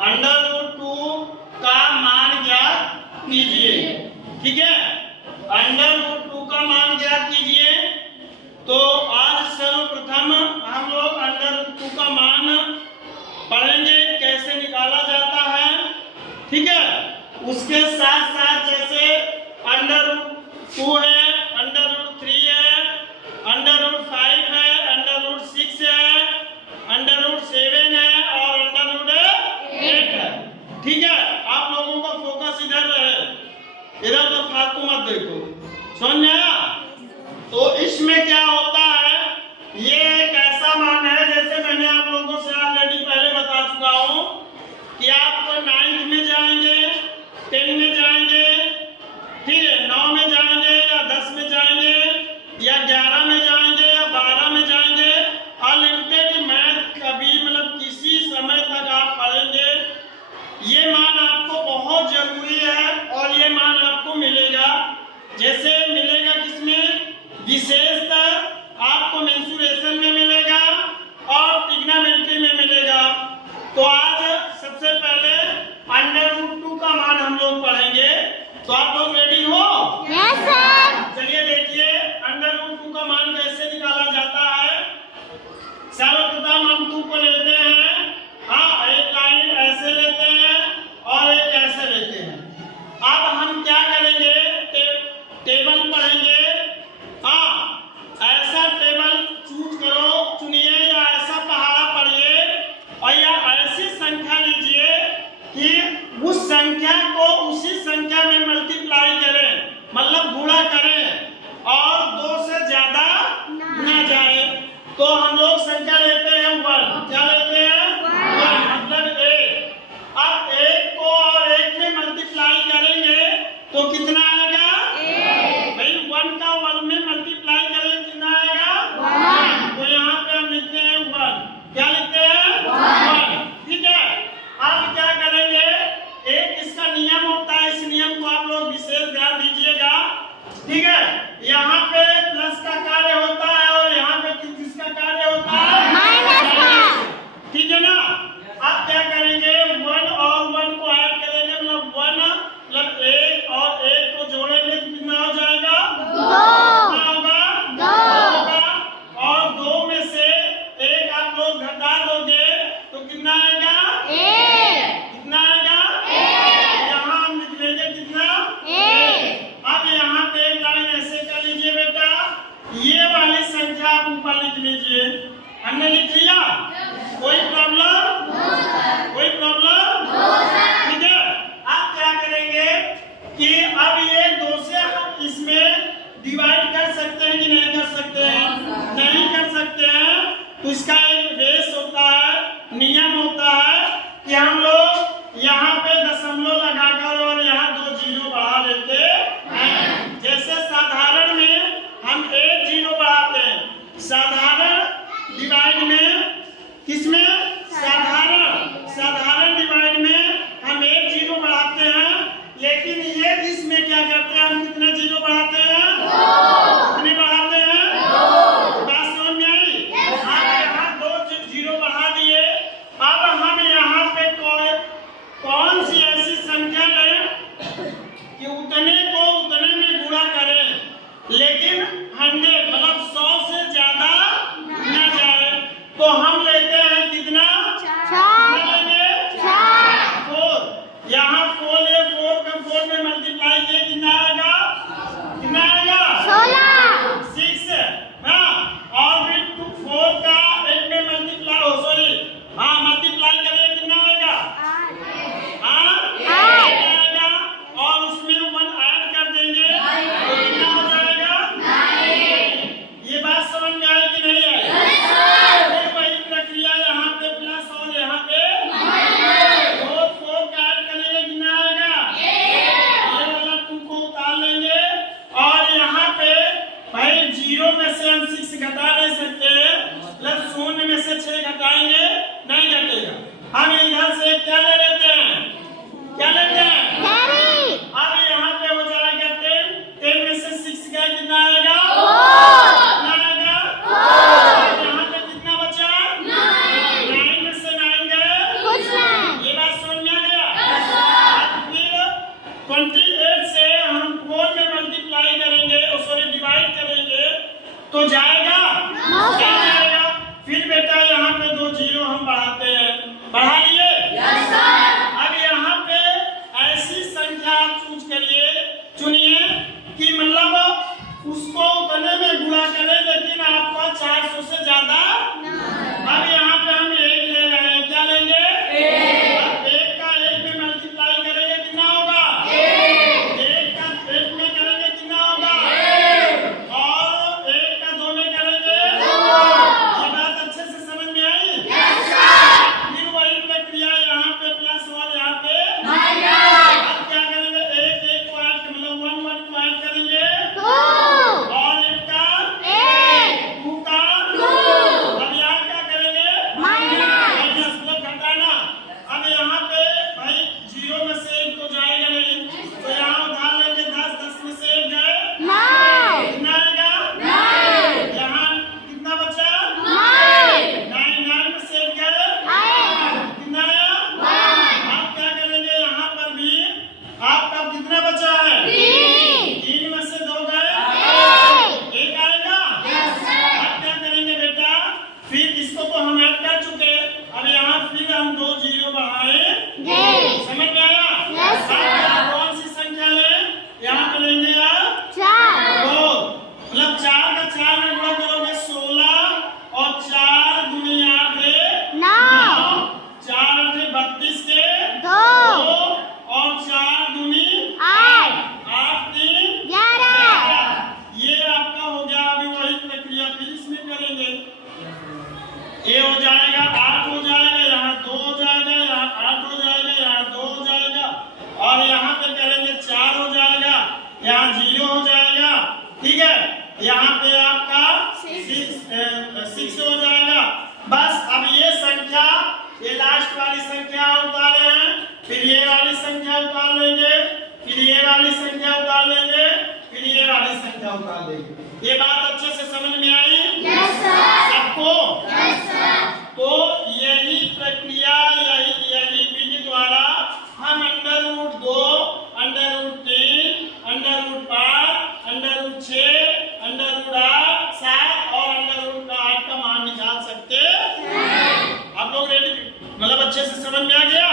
√2 का मान ज्ञात कीजिए। ठीक है, √2 का मान ज्ञात कीजिए। तो आज सर्वप्रथम हम लोग √2 का मान पढ़ेंगे कैसे निकाला जाता है। ठीक है, उसके साथ साथ जैसे √2 है, √3 है, √5 है, √6 है, √7 है और √8 है। ठीक है, आप लोगों का फोकस इधर रहे, इधर तो फालतू मत देखो। समझ में आया? तो इसमें क्या होता है, ये एक ऐसा मान है जैसे मैंने आप लोगों से ऑलरेडी पहले बता चुका हूं कि आप 9th में जाएंगे, 10 में जाएंगे, ठीक है, 9 में जाएंगे या 10 में जाएंगे या 11 में जाएंगे या 12 में जाएंगे, अनलिमिटेड मैथ कभी मतलब किसी समय तक आप पढ़ेंगे। ये मान आपको बहुत जरूरी है और ये मान आपको मिलेगा। जैसे मिलेगा किसमें, विशेषतः आपको मेंसुरेशन में मिलेगा और ट्रिग्नोमेट्री में मिलेगा। तो आज सबसे पहले पढ़ा लिए? अब यहाँ पे ऐसी संख्या आप चूज करिए, चुनिए कि मतलब उसको उतने में गुणा करें लेकिन आपका 400 से ज्यादा। अब यहाँ पे हम 1 ले रहे हैं, क्या लेंगे? 1। 1 का 1 में मल्टीप्लाई करेंगे कितना होगा? 1 का 1 में करेंगे कितना होगा? और 1 का 2 में करेंगे 2। ये बात अच्छे से समझ में आई? फिर वही प्रक्रिया यहाँ पे प्लस और यहाँ पे माइनस। अब क्या करेंगे? 1 1 को ऐड मतलब 1 1 को ऐड करेंगे 2 और 1 का 1 2 का 2। अब यहाँ क्या करेंगे? माइनस मतलब घटाना। अब यहाँ पे भाई 0 में से 1 तो जाएगा नहीं, तो यहाँ उधार लेंगे 10। 10 में से 1 गए 9। कितना आएगा? 9। यहाँ कितना बचा? 9। 9 में से 1 गए 8। कितना आया? 1। अब क्या करेंगे? यहाँ पर भी आपका कितना बचा है? 3 में से 2 गए 1 आएगा। अब क्या करेंगे बेटा? फिर इसको तो हम ऐड कर चुके, अब यहाँ फिर हम 2 0 बढ़ाएंगे। समझ में आया? अब कौन सी संख्या लें? यहाँ पे लेंगे आप 4। मतलब 4 का 4 में गुणा करोगे 16 और 4 दूनी 8 है 9। 4 8 32 के 2 और 4 दूनी 8 8 3 11। ये आपका हो गया। अभी वही प्रक्रिया फिर इसमें करेंगे। ये हो जाएगा 8 हो जाएगा, यहाँ 2 हो जाएगा, यहाँ 8 हो जाएगा, यहाँ 2 हो जाएगा और यहाँ पे करेंगे 4 हो जाएगा, यहाँ 0 हो जाएगा। ठीक है, यहाँ पे आपका 6 हो जाएगा। बस अब ये संख्या, ये लास्ट वाली संख्या उतारे हैं, फिर ये वाली संख्या उतार लेंगे, फिर ये वाली संख्या उतार लेंगे, फिर ये वाली संख्या उतार लेंगे। ये बात अच्छे से समझ में आई? सबको? तो यही प्रक्रिया, यही विधि द्वारा हम √2, √3, √5, √6, √8, 7 और √8 का मान निकाल सकते हैं। आप लोग रेडी? मतलब अच्छे से समझ में आ गया?